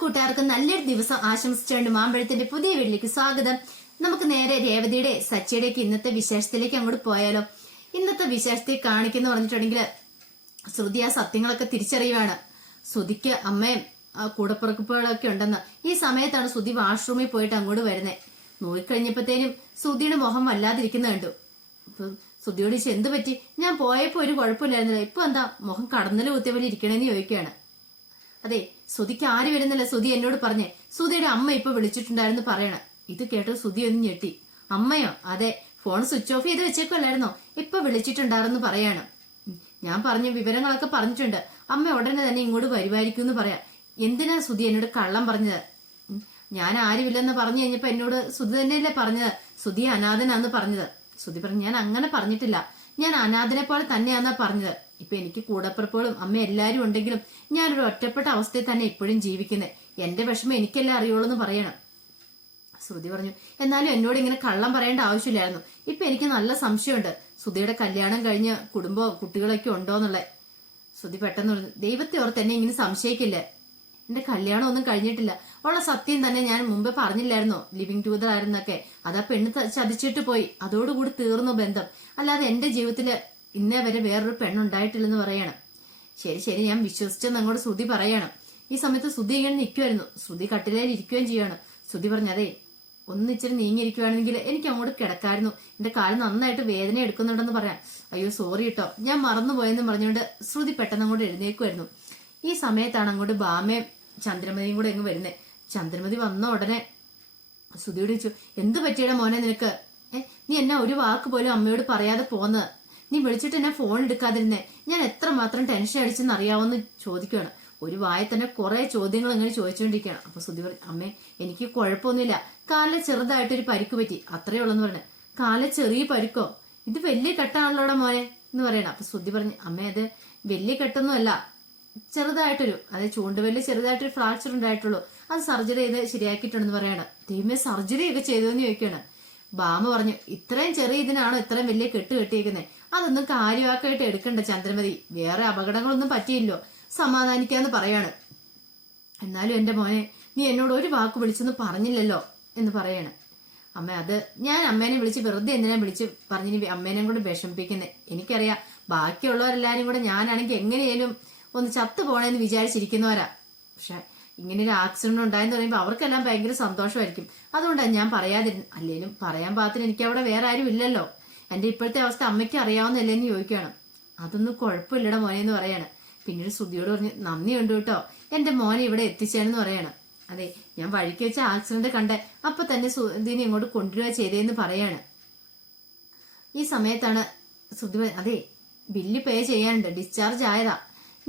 കൂട്ടുകാർക്കും നല്ലൊരു ദിവസം ആശംസിച്ചുകൊണ്ട് മാമ്പഴത്തിന്റെ പുതിയ വീട്ടിലേക്ക് സ്വാഗതം. നമുക്ക് നേരെ രേവതിയുടെ സച്ചിയുടെയൊക്കെ ഇന്നത്തെ വിശേഷത്തിലേക്ക് അങ്ങോട്ട് പോയാലോ. ഇന്നത്തെ വിശേഷത്തെ കാണിക്കുന്നു പറഞ്ഞിട്ടുണ്ടെങ്കിൽ ശ്രുതി ആ സത്യങ്ങളൊക്കെ തിരിച്ചറിയുവാണ്. ശ്രുതിക്ക് അമ്മയും കൂടപ്പുറക്കുപ്പുകളൊക്കെ ഉണ്ടെന്ന്. ഈ സമയത്താണ് ശ്രുതി വാഷ്റൂമിൽ പോയിട്ട് അങ്ങോട്ട് വരുന്നത്. നോക്കിക്കഴിഞ്ഞപ്പോഴത്തേനും ശ്രുതിയുടെ മുഖം വല്ലാതിരിക്കുന്ന കണ്ടു. ശ്രുതിയോട് ചോദിച്ചു, എന്ത് പറ്റി? ഞാൻ പോയപ്പോ ഒരു കുഴപ്പമില്ലായിരുന്നില്ല, ഇപ്പൊ എന്താ മുഖം കടന്നല് കുത്തിയ പോലെ ഇരിക്കണേന്ന് ചോദിക്കുകയാണ്. അതെ, ശ്രുതിക്ക് ആര് വരുന്നില്ല, ശ്രുതി എന്നോട് പറഞ്ഞേ. ശ്രുതിയുടെ അമ്മ ഇപ്പൊ വിളിച്ചിട്ടുണ്ടായിരുന്നു പറയണ. ഇത് കേട്ടോ ശ്രുതി ഒന്ന് ഞെട്ടി. അമ്മയോ? അതെ, ഫോൺ സ്വിച്ച് ഓഫ് ചെയ്ത് വെച്ചേക്കല്ലായിരുന്നോ, ഇപ്പൊ വിളിച്ചിട്ടുണ്ടായിരുന്നു പറയാണ്. ഞാൻ പറഞ്ഞ വിവരങ്ങളൊക്കെ പറഞ്ഞിട്ടുണ്ട്, അമ്മ ഉടനെ തന്നെ ഇങ്ങോട്ട് വരുമായിരിക്കും എന്ന് പറയാം. എന്തിനാ ശ്രുതി എന്നോട് കള്ളം പറഞ്ഞത്? ഞാൻ ആരുമില്ലെന്ന് പറഞ്ഞു കഴിഞ്ഞപ്പോ എന്നോട് ശ്രുതി തന്നെയല്ലേ പറഞ്ഞത് ശ്രുതി അനാഥനാന്ന് പറഞ്ഞത്. ശ്രുതി പറഞ്ഞു, ഞാൻ അങ്ങനെ പറഞ്ഞിട്ടില്ല, ഞാൻ അനാഥനെ പോലെ തന്നെയാന്നാ പറഞ്ഞത്. ഇപ്പൊ എനിക്ക് കൂടപ്പുറപ്പോഴും അമ്മ എല്ലാരും ഉണ്ടെങ്കിലും ഞാനൊരു ഒറ്റപ്പെട്ട അവസ്ഥയിൽ തന്നെ ഇപ്പോഴും ജീവിക്കുന്നത്. എന്റെ വിഷമം എനിക്കല്ലേ അറിയുള്ളൂ എന്ന് പറയണം. ശ്രുതി പറഞ്ഞു, എന്നാലും എന്നോട് ഇങ്ങനെ കള്ളം പറയേണ്ട ആവശ്യമില്ലായിരുന്നു. ഇപ്പൊ എനിക്ക് നല്ല സംശയമുണ്ട്, ശ്രുതിയുടെ കല്യാണം കഴിഞ്ഞ് കുടുംബവും കുട്ടികളൊക്കെ ഉണ്ടോന്നുള്ള. ശ്രുതി പെട്ടെന്ന് പറഞ്ഞു, ദൈവത്തെ ഓർത്ത് എന്നെ ഇങ്ങനെ സംശയിക്കില്ലേ, എന്റെ കല്യാണം ഒന്നും കഴിഞ്ഞിട്ടില്ല. ഉള്ള സത്യം തന്നെ ഞാൻ മുമ്പേ പറഞ്ഞില്ലായിരുന്നോ, ലിവിങ് ടുഗദർ ആയിരുന്നൊക്കെ. അതാ പെണ്ണ് ചതിച്ചിട്ട് പോയി, അതോടുകൂടി തീർന്നു ബന്ധം. അല്ലാതെ എന്റെ ജീവിതത്തില് ഇന്നേ വരെ വേറൊരു പെണ്ണുണ്ടായിട്ടില്ലെന്ന് പറയണം. ശരി ശരി, ഞാൻ വിശ്വസിച്ചെന്ന് അങ്ങോട്ട് ശ്രുതി പറയണം. ഈ സമയത്ത് ശ്രുതി ഇങ്ങനെ നിൽക്കുമായിരുന്നു. ശ്രുതി കട്ടിലേൽ ഇരിക്കുകയും ചെയ്യാണ്. ശ്രുതി പറഞ്ഞു, അതെ ഒന്നിച്ചിരി നീങ്ങിയിരിക്കുവാണെങ്കിൽ എനിക്ക് അങ്ങോട്ട് കിടക്കായിരുന്നു, എന്റെ കാല് നന്നായിട്ട് വേദന എടുക്കുന്നുണ്ടെന്ന് പറയാം. അയ്യോ സോറി കേട്ടോ, ഞാൻ മറന്നുപോയെന്ന് പറഞ്ഞുകൊണ്ട് ശ്രുതി പെട്ടെന്ന് അങ്ങോട്ട് എഴുന്നേക്കുമായിരുന്നു. ഈ സമയത്താണ് അങ്ങോട്ട് ബാമയും ചന്ദ്രമതിയും കൂടെ അങ്ങ് വരുന്നത്. ചന്ദ്രമതി വന്ന ഉടനെ ശ്രുതിയോട് ചോദിച്ചു, എന്ത് പറ്റിയുടെ മോനെ നിനക്ക്? നീ എന്നാ ഒരു വാക്ക് പോലും അമ്മയോട് പറയാതെ പോന്നത്? നീ വിളിച്ചിട്ട് എന്നെ ഫോൺ എടുക്കാതിരുന്നേ, ഞാൻ എത്രമാത്രം ടെൻഷൻ അടിച്ചെന്ന് അറിയാവോന്ന് ചോദിക്കുകയാണ്. ഒരു വായ തന്നെ കുറെ ചോദ്യങ്ങൾ ഇങ്ങനെ ചോദിച്ചുകൊണ്ടിരിക്കുകയാണ്. അപ്പൊ ശ്രുതി പറഞ്ഞു, അമ്മേ എനിക്ക് കുഴപ്പമൊന്നുമില്ല, കാലിൽ ചെറുതായിട്ടൊരു പരിക്ക് പറ്റി, അത്രയേ ഉള്ളെന്ന് പറഞ്ഞു. കാലിൽ ചെറിയ പരിക്കോ? ഇത് വലിയ കെട്ടാണല്ലോടെ മോനെ എന്ന് പറയണം. അപ്പൊ ശ്രുതി പറഞ്ഞു, അമ്മേ അത് വലിയ കെട്ടൊന്നും അല്ല, ചെറുതായിട്ടൊരു, അതായത് ചൂണ്ടുവല്ല് ചെറുതായിട്ടൊരു ഫ്രാക്ചർ ഉണ്ടായിട്ടുള്ളൂ, അത് സർജറി ചെയ്ത് ശരിയാക്കിയിട്ടുണ്ടെന്ന് പറയാണ്. ദൈവമേ, സർജറി ഒക്കെ ചെയ്തോന്ന് ചോദിക്കുകയാണ്. ബാമ പറഞ്ഞു, ഇത്രയും ചെറിയ ഇതിനാണോ ഇത്രയും വലിയ കെട്ട് കെട്ടിയേക്കുന്നത്? അതൊന്നും കാര്യവാക്കായിട്ട് എടുക്കണ്ട ചന്ദ്രമതി, വേറെ അപകടങ്ങളൊന്നും പറ്റിയില്ലോ, സമാധാനിക്കാന്ന് പറയാണ്. എന്നാലും എന്റെ മോനെ, നീ എന്നോട് ഒരു വാക്ക് വിളിച്ചൊന്നും പറഞ്ഞില്ലല്ലോ എന്ന് പറയാണ്. അമ്മ, അത് ഞാൻ അമ്മേനെ വിളിച്ച് വെറുതെ എന്തിനാ വിളിച്ച് പറഞ്ഞിനി അമ്മേനെയും കൂടെ വിഷമിപ്പിക്കുന്നത്? എനിക്കറിയാം ബാക്കിയുള്ളവരെല്ലാരും കൂടെ ഞാനാണെങ്കിൽ എങ്ങനെയാലും ഒന്ന് ചത്തു പോണേന്ന് വിചാരിച്ചിരിക്കുന്നവരാ. പക്ഷെ ഇങ്ങനെ ഒരു ആക്സിഡന്റ് ഉണ്ടായെന്ന് പറയുമ്പോൾ അവർക്കെല്ലാം ഭയങ്കര സന്തോഷമായിരിക്കും. അതുകൊണ്ടാണ് ഞാൻ പറയാതിരുന്നത്. അല്ലേലും പറയാൻ പാകത്തിന് എനിക്ക് അവിടെ വേറെ ആരും ഇല്ലല്ലോ. എന്റെ ഇപ്പോഴത്തെ അവസ്ഥ അമ്മയ്ക്ക് അറിയാവുന്നല്ലേന്ന് ചോദിക്കുകയാണ്. അതൊന്നും കുഴപ്പമില്ലട മോനെ എന്ന് പറയാണ്. പിന്നീട് ശ്രുതിയോട് പറഞ്ഞ്, നന്ദിയുണ്ട് കേട്ടോ എന്റെ മോനെ ഇവിടെ എത്തിച്ചേന്ന് പറയാണ്. അതെ, ഞാൻ വഴിക്ക് വെച്ച ആക്സിഡന്റ് കണ്ടേ, അപ്പൊ തന്നെ ശ്രുതിനെ ഇങ്ങോട്ട് കൊണ്ടുവരിക ചെയ്തേന്ന് പറയാണ്. ഈ സമയത്താണ് ശ്രുതി, അതെ ബില്ല് പേ ചെയ്യാനുണ്ട്, ഡിസ്ചാർജ് ആയതാ,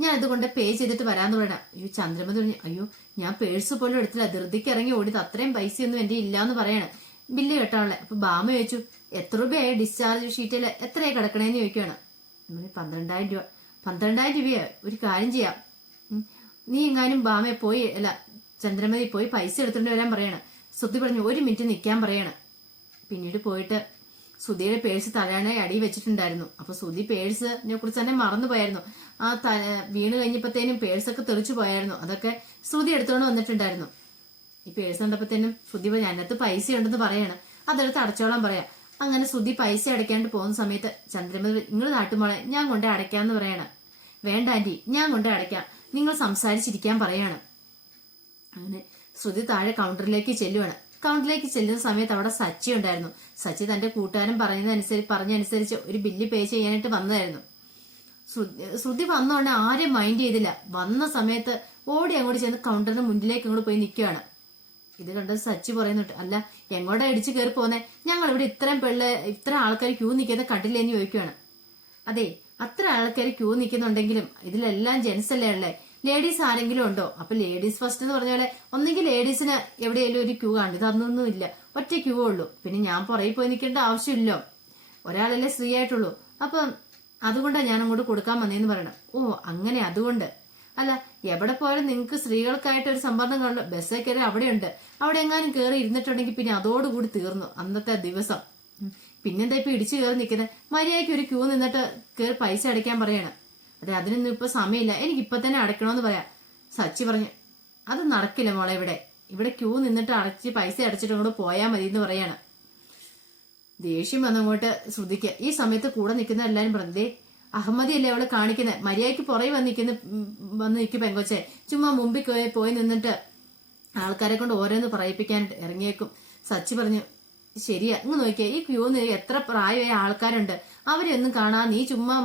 ഞാൻ അതുകൊണ്ട് പേ ചെയ്തിട്ട് വരാന്ന് പറയണം. അയ്യോ ചന്ദ്രമതി പറഞ്ഞു, അയ്യോ ഞാൻ പേഴ്സ് പോലും എടുത്തില്ല, ധൃതിക്ക് ഇറങ്ങി ഓടിയത്, അത്രയും പൈസയൊന്നും എന്റെ ഇല്ലാന്ന് പറയാണ്. ബില്ല് കെട്ടാനുള്ള. അപ്പൊ ബാമ ചോദിച്ചു, എത്ര രൂപയായി ഡിസ്ചാർജ് ഷീറ്റില് എത്രയായി കിടക്കണേന്ന് ചോദിക്കുകയാണ്. 12,000 രൂപ. 12,000 രൂപയോ? ഒരു കാര്യം ചെയ്യാം, നീ എങ്ങാനും ബാമയെ പോയി, അല്ല ചന്ദ്രമതി പോയി പൈസ എടുത്തിട്ട് വരാൻ പറയണം. ശ്രുതി പറഞ്ഞു, 1 മിനിറ്റ് നിൽക്കാൻ പറയണം. പിന്നീട് പോയിട്ട് ശ്രുതിയുടെ പേഴ്സ് തലയാണായി അടി വെച്ചിട്ടുണ്ടായിരുന്നു. അപ്പൊ ശ്രുതി പേഴ്സിനെ കുറിച്ച് തന്നെ മറന്നുപോയായിരുന്നു. ആ വീണ് കഴിഞ്ഞപ്പോഴത്തേനും പേഴ്സൊക്കെ തെറിച്ചു പോയായിരുന്നു. അതൊക്കെ ശ്രുതി എടുത്തോണ്ട് വന്നിട്ടുണ്ടായിരുന്നു. ഈ പേഴ്സ് കണ്ടപ്പോഴത്തേനും ശ്രുതി പറഞ്ഞു, അതിനകത്ത് പൈസ ഉണ്ടെന്ന് പറയാണ്, അതെടുത്ത് അടച്ചോളാൻ പറയാം. അങ്ങനെ ശ്രുതി പൈസ അടയ്ക്കാണ്ട് പോകുന്ന സമയത്ത് ചന്ദ്രമതി, നിങ്ങൾ നാട്ടുമോളെ ഞാൻ കൊണ്ടേ അടയ്ക്കാന്ന് പറയാണ്. വേണ്ട ആന്റി, ഞാൻ കൊണ്ടേ അടയ്ക്കാം, നിങ്ങൾ സംസാരിച്ചിരിക്കാൻ പറയാണ്. അങ്ങനെ ശ്രുതി താഴെ കൗണ്ടറിലേക്ക് ചെല്ലുവാണ്. കൗണ്ടറിലേക്ക് ചെല്ലുന്ന സമയത്ത് അവിടെ സച്ചി ഉണ്ടായിരുന്നു. സച്ചി തന്റെ കൂട്ടുകാരൻ പറഞ്ഞനുസരിച്ച് ഒരു ബില്ല് പേ ചെയ്യാനായിട്ട് വന്നതായിരുന്നു. ശ്രുതി വന്നോണ്ട് ആരെയും മൈൻഡ് ചെയ്തില്ല. വന്ന സമയത്ത് ഓടി അങ്ങോട്ട് ചെന്ന് കൗണ്ടറിന് മുന്നിലേക്ക് അങ്ങോട്ട് പോയി നിൽക്കുകയാണ്. ഇത് കണ്ടത് സച്ചി പറയുന്നുണ്ട്, അല്ല എങ്ങോട്ടാ ഇടിച്ചു കയറി പോന്നെ, ഞങ്ങൾ ഇവിടെ ഇത്ര ആൾക്കാർ ക്യൂ നിൽക്കുന്ന കണ്ടില്ലേന്ന് ചോദിക്കുകയാണ്. അതെ, അത്ര ആൾക്കാർ ക്യൂ നിൽക്കുന്നുണ്ടെങ്കിലും ഇതിലെല്ലാം ജെന്റ്സ് അല്ലേ ഉള്ളേ, ലേഡീസ് ആരെങ്കിലും ഉണ്ടോ? അപ്പൊ ലേഡീസ് ഫസ്റ്റ് എന്ന് പറഞ്ഞ പോലെ ഒന്നെങ്കിൽ ലേഡീസിന് എവിടെയെങ്കിലും ഒരു ക്യൂ കാണും, ഇതൊന്നും ഇല്ല, ഒറ്റ ക്യൂ ഉള്ളൂ. പിന്നെ ഞാൻ പുറകെ പോയി നിൽക്കേണ്ട ആവശ്യമില്ലോ, ഒരാളല്ലേ സ്ത്രീ ആയിട്ടുള്ളൂ, അപ്പൊ അതുകൊണ്ടാണ് ഞാൻ അങ്ങോട്ട് കൊടുക്കാൻ വന്നേന്ന് പറയണം. ഓ അങ്ങനെ, അതുകൊണ്ട് അല്ല, എവിടെ പോയാലും നിങ്ങൾക്ക് സ്ത്രീകൾക്കായിട്ട് ഒരു സംവരണം കാണും, ബസ്സേ കയറി അവിടെയുണ്ട്, അവിടെ എങ്ങാനും കയറി ഇരുന്നിട്ടുണ്ടെങ്കിൽ പിന്നെ അതോടുകൂടി തീർന്നു അന്നത്തെ ദിവസം. പിന്നെന്താ ഇപ്പൊ ഇടിച്ചു കയറി നിൽക്കുന്നത്? മര്യാദയ്ക്ക് ഒരു ക്യൂ നിന്നിട്ട് കയറി പൈസ അടയ്ക്കാൻ പറയണം. അതെ, അതിനൊന്നും ഇപ്പൊ സമയമില്ല, എനിക്ക് ഇപ്പൊ തന്നെ അടയ്ക്കണമെന്ന് പറയാം. സച്ചി പറഞ്ഞു, അത് നടക്കില്ല മോളെ, ഇവിടെ ക്യൂ നിന്നിട്ട് പൈസ അടച്ചിട്ട് അങ്ങോട്ട് പോയാൽ മതി എന്ന് പറയാണ്. ദേഷ്യം വന്നങ്ങോട്ട് ശ്രുതിക്ക്. ഈ സമയത്ത് കൂടെ നിൽക്കുന്ന എല്ലാരും പറഞ്ഞേ, അഹമ്മദിയല്ലേ അവള് കാണിക്കുന്നത്, മര്യാദയ്ക്ക് പുറകെ വന്ന് നിൽക്കും പെങ്കൊച്ചെ, ചുമ്മാ മുമ്പിൽ പോയി നിന്നിട്ട് ആൾക്കാരെ കൊണ്ട് ഓരോന്ന് പറയിപ്പിക്കാനായിട്ട് ഇറങ്ങിയേക്കും. സച്ചി പറഞ്ഞു, ശരിയാ, ഇങ്ങ് നോക്കിയേ, ഈ ക്യൂ എത്ര പ്രായമായ ആൾക്കാരുണ്ട്, അവരെ ഒന്നും കാണാൻ നീ ചുമ്മാ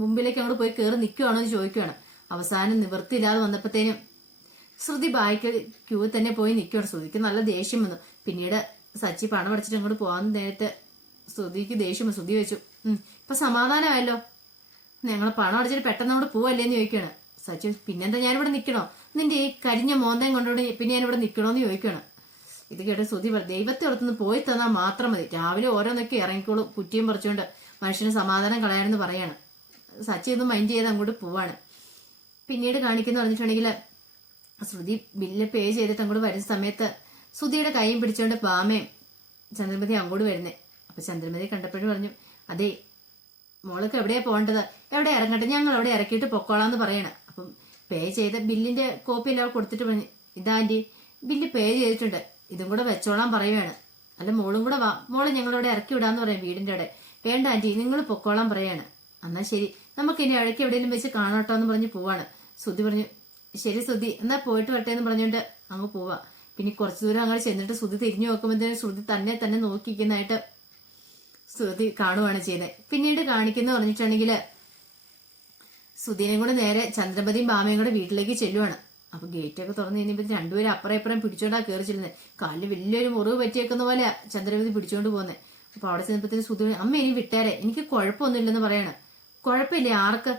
മുമ്പിലേക്ക് അങ്ങോട്ട് പോയി കയറി നിൽക്കുവാണോ എന്ന് ചോദിക്കുവാണ്. അവസാനം നിവൃത്തിയില്ലാതെ വന്നപ്പോഴത്തേനും ശ്രുതി ബായ്ക്ക് ക്യൂ തന്നെ പോയി നിൽക്കുവാണ്. ശ്രുതിക്ക് നല്ല ദേഷ്യം വന്നു. പിന്നീട് സച്ചി പണം അടച്ചിട്ട് അങ്ങോട്ട് പോകാൻ നേരത്തെ ശ്രുതിക്ക് ദേഷ്യം വന്നു. ശ്രുതി വെച്ചു, ഇപ്പൊ സമാധാനമായല്ലോ, ഞങ്ങൾ പണം അടച്ചിട്ട് പെട്ടെന്ന് അങ്ങോട്ട് പോവല്ലേന്ന് ചോദിക്കുകയാണ്. സച്ചി, പിന്നെന്താ ഞാനിവിടെ നിൽക്കണോ, നിന്റെ ഈ കരിഞ്ഞ മോന്തയും കൊണ്ടുകൊണ്ട് പിന്നെ ഞാനിവിടെ നിൽക്കണോന്ന് ചോദിക്കുകയാണ്. ഇത് കേട്ട് ശ്രുതി പറഞ്ഞു, ദൈവത്തെ ഓർത്തുനിന്ന് പോയി തന്നാൽ മാത്രം മതി, രാവിലെ ഓരോന്നൊക്കെ ഇറങ്ങിക്കോളും കുറ്റിയും പറിച്ചുകൊണ്ട് മനുഷ്യന് സമാധാനം കളയാനെന്ന് പറയാണ്. സച്ചി ഒന്നും മൈൻഡ് ചെയ്ത് അങ്ങോട്ട് പോവാണ്. പിന്നീട് കാണിക്കുന്ന പറഞ്ഞിട്ടുണ്ടെങ്കിൽ ശ്രുതി ബില്ല് പേ ചെയ്തിട്ട് അങ്ങോട്ട് വരുന്ന സമയത്ത് ശ്രുതിയുടെ കൈയും പിടിച്ചുകൊണ്ട് ബാമയും ചന്ദ്രമതി അങ്ങോട്ട് വരുന്നേ. അപ്പൊ ചന്ദ്രമതി കണ്ടപ്പോഴും പറഞ്ഞു, അതെ മോൾക്ക് എവിടെയാ പോകേണ്ടത്, എവിടെ ഇറങ്ങട്ടെ, ഞങ്ങൾ അവിടെ ഇറക്കിയിട്ട് പൊക്കോളാന്ന് പറയണം. അപ്പം പേ ചെയ്ത ബില്ലിന്റെ കോപ്പി എല്ലാം കൊടുത്തിട്ട് പറഞ്ഞു, ഇതാ ആന്റി ബില്ല് പേ ചെയ്തിട്ടുണ്ട്, ഇതും കൂടെ വെച്ചോളാൻ പറയുകയാണ്. അല്ല മോളും കൂടെ വാ, മോളെ ഞങ്ങളവിടെ ഇറക്കി വിടാന്ന് പറയാം വീടിന്റെ അവിടെ. വേണ്ട ആന്റി നിങ്ങൾ പൊക്കോളാൻ പറയാണ്. എന്നാ ശരി, നമുക്ക് ഇനി ഇടയ്ക്ക് എവിടെയെങ്കിലും വെച്ച് കാണാട്ടോ എന്ന് പറഞ്ഞ് പോവാണ്. ശ്രുതി പറഞ്ഞു, ശരി ശ്രുതി എന്നാ പോയിട്ട് വരട്ടെ എന്ന് പറഞ്ഞുകൊണ്ട് അങ്ങ് പോവാ. പിന്നെ കുറച്ചു ദൂരം അങ്ങനെ ചെന്നിട്ട് ശ്രുതി തിരിഞ്ഞു നോക്കുമ്പോഴത്തേനും ശ്രുതി തന്നെ നോക്കിക്കുന്നതായിട്ട് ശ്രുതി കാണുവാണ് ചെയ്യുന്നത്. പിന്നീട് കാണിക്കുന്ന പറഞ്ഞിട്ടുണ്ടെങ്കിൽ ശ്രുതിനെയും കൂടെ നേരെ ചന്ദ്രമതിയും ബാമയും കൂടെ വീട്ടിലേക്ക് ചെല്ലുവാണ്. അപ്പൊ ഗേറ്റൊക്കെ തുറന്നു കഴിഞ്ഞപ്പോൾ രണ്ടുപേരും അപ്പുറം ഇപ്പുറം പിടിച്ചോണ്ടാ കയറി ചെല്ലുന്നത്. കാലിൽ വലിയൊരു മുറിവ് പറ്റിയേക്കുന്ന പോലെ ചന്ദ്രമതി പിടിച്ചോണ്ട് പോകുന്നത്. അപ്പൊ അവിടെ ചെന്നപ്പോഴത്തേന് ശ്രുതി, അമ്മ ഇനി വിട്ടേരെ, എനിക്ക് കുഴപ്പമൊന്നുമില്ലെന്ന് പറയാണ്. കുഴപ്പമില്ലേ ആർക്ക്,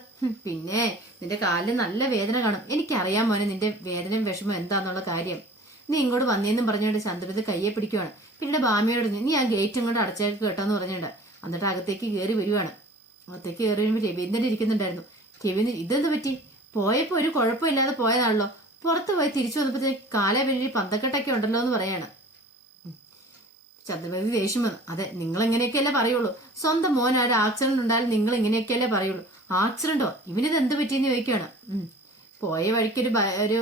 പിന്നെ നിന്റെ കാലിൽ നല്ല വേദന കാണും, എനിക്കറിയാൻ മോനെ നിന്റെ വേദനയും വിഷമം എന്താന്നുള്ള കാര്യം, നീ ഇങ്ങോട്ട് വന്നേന്നും പറഞ്ഞുകൊണ്ട് ചന്ദ്രമതി കയ്യെ പിടിക്കുവാണ്. പിന്നീട് ബാമയോട് നീ ആ ഗേറ്റ് ഇങ്ങോട്ട് അടച്ചേക്ക് കേട്ടോന്ന് പറഞ്ഞുകൊണ്ട് എന്നിട്ട് അകത്തേക്ക് കയറി വരുവാണ്. അകത്തേക്ക് കയറി വരുമ്പോൾ രവീന്ദ്രൻ ഇരിക്കുന്നുണ്ടായിരുന്നു. രവീന്ദ്രൻ, ഇതെന്ത് പറ്റി, പോയപ്പോ ഒരു കുഴപ്പമില്ലാതെ പോയതാണല്ലോ, പുറത്ത് പോയി തിരിച്ചു വന്നപ്പോഴത്തേക്ക് കാലേ പിന്നിൽ പന്തക്കെട്ടൊക്കെ ഉണ്ടല്ലോ എന്ന് പറയാണ്. ചന്ദ്രമതി ദേഷ്യം വന്നു. അതെ, നിങ്ങൾ എങ്ങനെയൊക്കെയല്ലേ പറയുള്ളൂ, സ്വന്തം മോൻ ഒരു ആക്സിഡന്റ് ഉണ്ടായാലും നിങ്ങൾ ഇങ്ങനെയൊക്കെയല്ലേ പറയുള്ളൂ. ആക്സിഡന്റോ, ഇവനിത് എന്ത് പറ്റിയെന്ന് ചോദിക്കുകയാണ്. പോയ വഴിക്കൊരു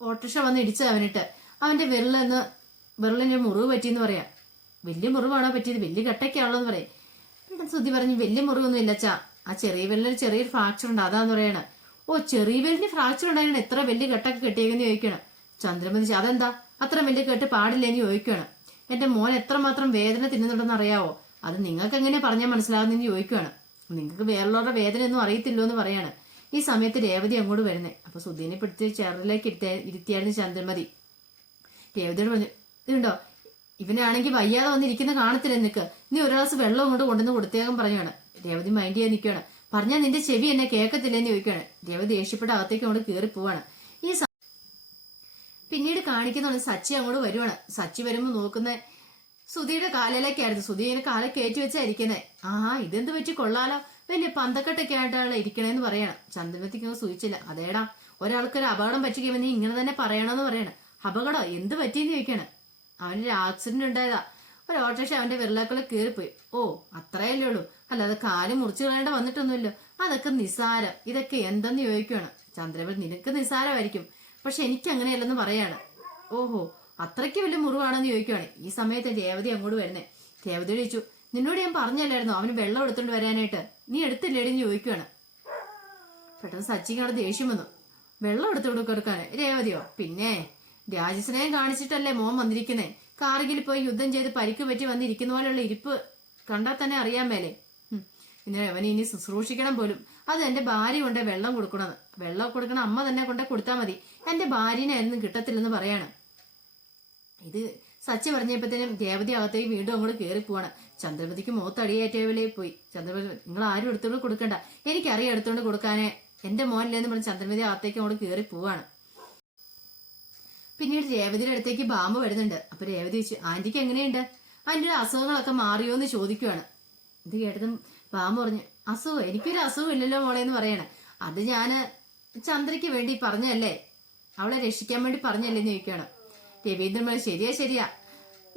ഓട്ടോറിക്ഷ വന്ന് ഇടിച്ചത് അവനിട്ട്, അവന്റെ വിരലിന് മുറിവ് പറ്റിയെന്ന് പറയാം. വലിയ മുറിവാണോ പറ്റിയത്, വലിയ കെട്ടൊക്കെയാണല്ലോ എന്ന് പറയും. പിന്നെ ശ്രുതി പറഞ്ഞു, വലിയ മുറിവൊന്നും ഇല്ലച്ചാ, ആ ചെറിയ വിരലിന് ചെറിയൊരു ഫ്രാക്ചർ ഉണ്ട് അതാന്ന് പറയണം. ഓ, ചെറിയ വിരലിന് ഫ്രാക്ചർ ഉണ്ടായാണ് എത്ര വലിയ കെട്ടൊക്കെ കെട്ടിയെന്ന് ചോദിക്കണം. ചന്ദ്രമതി, അതെന്താ അത്ര വലിയ കെട്ട് പാടില്ലെന്ന് ചോദിക്കുകയാണ്. എന്റെ മോൻ എത്രമാത്രം വേദന തിന്നുന്നുണ്ടെന്ന് അറിയാവോ, അത് നിങ്ങൾക്ക് എങ്ങനെ പറഞ്ഞാൽ മനസ്സിലാകുന്നെന്ന് ചോദിക്കുകയാണ്. നിങ്ങൾക്ക് വേറുള്ളവരുടെ വേദനയൊന്നും അറിയത്തില്ലോ എന്ന് പറയാണ്. ഈ സമയത്ത് രേവതി അങ്ങോട്ട് വരുന്നേ. അപ്പൊ സുധീനെ പിടിച്ച് ചെയറിലേക്ക് ഇരുത്തിയായിരുന്നു ചന്ദ്രമതി. രേവതിയോട് പറഞ്ഞു, ഇതുണ്ടോ ഇവനാണെങ്കിൽ വയ്യാതെ വന്നിരിക്കുന്ന കാണത്തില്ല, നിനക്ക് നീ ഒരു ഗ്ലാസ് വെള്ളം കൊണ്ട് കൊണ്ടുവന്ന് കൊടുത്തേക്കും പറഞ്ഞാണ്. രേവതി മൈൻഡ് ചെയ്യാൻ നിൽക്കുകയാണ്. പറഞ്ഞാൽ നിന്റെ ചെവി എന്നെ കേൾക്കത്തില്ലെന്ന് ചോദിക്കുകയാണ്. രേവതി ദേഷ്യപ്പെട്ട് അകത്തേക്ക് അങ്ങോട്ട് കയറി പോവാണ്. പിന്നീട് കാണിക്കുന്ന സച്ചി അങ്ങോട്ട് വരുവാണ്. സച്ചി വരുമ്പോ നോക്കുന്ന സുധിയുടെ കാലിലേക്കായിരുന്നു. സുധി ഇങ്ങനെ കാലെ കയറ്റി വെച്ചായിരിക്കുന്നേ. ഇതെന്ത് പറ്റി കൊള്ളാലോ, വലിയ പന്തക്കെട്ടൊക്കെ ആയിട്ടാണ് ഇരിക്കണേന്ന് പറയണം. ചന്ദ്രമതിക്ക് സൂചിച്ചില്ല. അതേടാ, ഒരാൾക്കൊരു അപകടം പറ്റുകയും നീ ഇങ്ങനെ തന്നെ പറയണമെന്ന് പറയണം. അപകടം എന്ത് പറ്റിയെന്ന് ചോദിക്കാണ്. അവനൊരു ആക്സിഡന്റ് ഉണ്ടായതാ, ഒരു ഓട്ടോറിക്ഷ അവന്റെ വിരലാക്കളെ കയറിപ്പോയി. ഓ, അത്രയല്ലേ ഉള്ളൂ, അല്ലാതെ കാല് മുറിച്ചു കളയേണ്ട വന്നിട്ടൊന്നുമില്ലോ, അതൊക്കെ നിസാരം, ഇതൊക്കെ എന്തെന്ന് ചോദിക്കുകയാണ്. ചന്ദ്രമതി, നിനക്ക് നിസാരമായിരിക്കും, പക്ഷെ എനിക്ക് അങ്ങനെയല്ലെന്ന് പറയാണ്. ഓഹോ, അത്രയ്ക്ക് വലിയ മുറിവാണെന്ന് ചോദിക്കുവാണ്. ഈ സമയത്ത് രേവതി അങ്ങോട്ട് വരുന്നേ. രേവതി ചോദിച്ചു, നിന്നോട് ഞാൻ പറഞ്ഞല്ലായിരുന്നു അവന് വെള്ളം എടുത്തോണ്ട് വരാനായിട്ട്, നീ എടുത്തില്ലേടിന്ന് ചോദിക്കുവാണ്. പെട്ടെന്ന് സച്ചിക്ക് അവിടെ ദേഷ്യം വന്നു. വെള്ളം എടുത്തോണ്ട് കൊടുക്കാന് രേവതിയോ, പിന്നെ രാജസ്നേഹം കാണിച്ചിട്ടല്ലേ മോൻ വന്നിരിക്കുന്നേ, കാർഗിൽ പോയി യുദ്ധം ചെയ്ത് പരിക്ക് പറ്റി വന്നിരിക്കുന്ന പോലെയുള്ള ഇരിപ്പ് കണ്ടാൽ തന്നെ അറിയാൻ മേലെ. ഇന്നലെ അവനെ ഇനി ശുശ്രൂഷിക്കണം പോലും, അത് എന്റെ ഭാര്യ കൊണ്ട് വെള്ളം കൊടുക്കണമെന്ന്. വെള്ളം കൊടുക്കണ അമ്മ തന്നെ കൊണ്ട് കൊടുത്താൽ മതി, എന്റെ ഭാര്യനായിരുന്നു കിട്ടത്തില്ലെന്ന് പറയാണ്. ഇത് സച്ചി പറഞ്ഞപ്പോഴത്തേനും രേവതി അകത്തേക്ക് വീണ്ടും അങ്ങോട്ട് കയറി പോവാണ്. ചന്ദ്രമതിക്ക് മുഖത്തടിയേറ്റവലേ പോയി. ചന്ദ്രമതി, നിങ്ങൾ ആരും എടുത്തോണ്ട് കൊടുക്കണ്ട, എനിക്കറിയാം എടുത്തോണ്ട് കൊടുക്കാനേ, എന്റെ മോനില്ലെന്ന് പറഞ്ഞ് ചന്ദ്രമതി അകത്തേക്ക് അങ്ങോട്ട് കയറി പോവാണ്. പിന്നീട് രേവതിയുടെ അടുത്തേക്ക് ബാമ്പ് വരുന്നുണ്ട്. അപ്പൊ രേവതി ചോദിച്ചു, ആന്റിക്ക് എങ്ങനെയുണ്ട്, അതിന്റെ അസുഖങ്ങളൊക്കെ മാറിയോന്ന് ചോദിക്കുവാണ്. ഇത് കേട്ടതും ബാമ്പ് പറഞ്ഞു, അസുഖം, എനിക്കൊരു അസുഖം ഇല്ലല്ലോ മോളെ എന്ന് പറയണേ. അത് ഞാന് ചന്ദ്രയ്ക്ക് വേണ്ടി പറഞ്ഞല്ലേ, അവളെ രക്ഷിക്കാൻ വേണ്ടി പറഞ്ഞല്ലേന്ന് ചോദിക്കുകയാണ്. രവീന്ദ്രൻ പറഞ്ഞു, ശരിയാ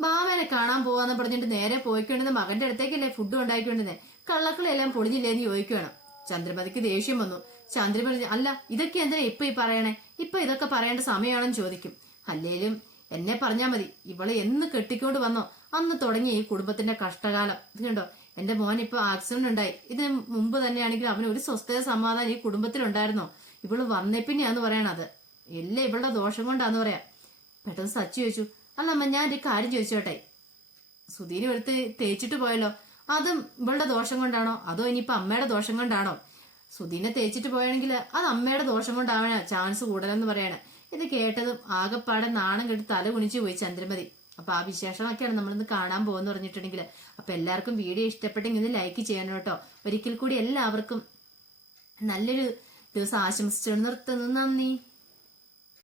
മാമനെ കാണാൻ പോവാന്ന് പറഞ്ഞിട്ട് നേരെ പോയിക്കൊണ്ടെന്ന് മകന്റെ അടുത്തേക്കല്ലേ ഫുഡ് ഉണ്ടായിക്കൊണ്ടെന്ന്, കള്ളക്കളെല്ലാം പൊളിഞ്ഞില്ലേന്ന് ചോദിക്കുകയാണ്. ചന്ദ്രമതിക്ക് ദേഷ്യം വന്നു. ചന്ദ്രൻ പറഞ്ഞു, അല്ല ഇതൊക്കെ എന്തിനാ ഇപ്പൊ ഈ പറയണേ, ഇപ്പൊ ഇതൊക്കെ പറയേണ്ട സമയമാണെന്ന് ചോദിക്കും. അല്ലേലും എന്നെ പറഞ്ഞാ മതി, ഇവള് എന്ന് കെട്ടിക്കൊണ്ട് വന്നോ അന്ന് തുടങ്ങി ഈ കുടുംബത്തിന്റെ കഷ്ടകാലം. ഇത് കണ്ടോ, എന്റെ മോൻ ഇപ്പൊ ആക്സിഡന്റ് ഉണ്ടായി, ഇതിന് മുമ്പ് തന്നെയാണെങ്കിൽ അവന് ഒരു സ്വസ്ഥത സമാധാനം ഈ കുടുംബത്തിലുണ്ടായിരുന്നോ? ഇവള് വന്നേ പിന്നെയാന്ന് പറയണത്, എല്ലാം ഇവളുടെ ദോഷം കൊണ്ടാന്ന് പറയാം. പെട്ടെന്ന് സച്ചു ചോദിച്ചു, അല്ല അമ്മ ഞാൻ ഒരു കാര്യം ചോദിച്ചോട്ടെ, സുധീര് എടുത്ത് തേച്ചിട്ട് പോയല്ലോ, അതും ഇവളുടെ ദോഷം കൊണ്ടാണോ അതോ ഇനിയിപ്പൊ അമ്മയുടെ ദോഷം കൊണ്ടാണോ? സുധീനെ തേച്ചിട്ട് പോയാണെങ്കിൽ അത് അമ്മയുടെ ദോഷം കൊണ്ടാവാൻ ചാൻസ് കൂടുതലെന്ന് പറയണേ. ഇത് കേട്ടതും ആകെപ്പാടെ നാണം കെട്ടി തല കുണിച്ചു പോയി ചന്ദ്രമതി. അപ്പൊ ആ വിശേഷമൊക്കെയാണ് നമ്മളിന്ന് കാണാൻ പോകുന്ന പറഞ്ഞിട്ടുണ്ടെങ്കിൽ, അപ്പൊ എല്ലാവർക്കും വീഡിയോ ഇഷ്ടപ്പെട്ടെങ്കിൽ ഇത് ലൈക്ക് ചെയ്യണം കേട്ടോ. ഒരിക്കൽ കൂടി എല്ലാവർക്കും നല്ലൊരു ദിവസം ആശംസിച്ചു നിർത്തുന്നു. നന്ദി.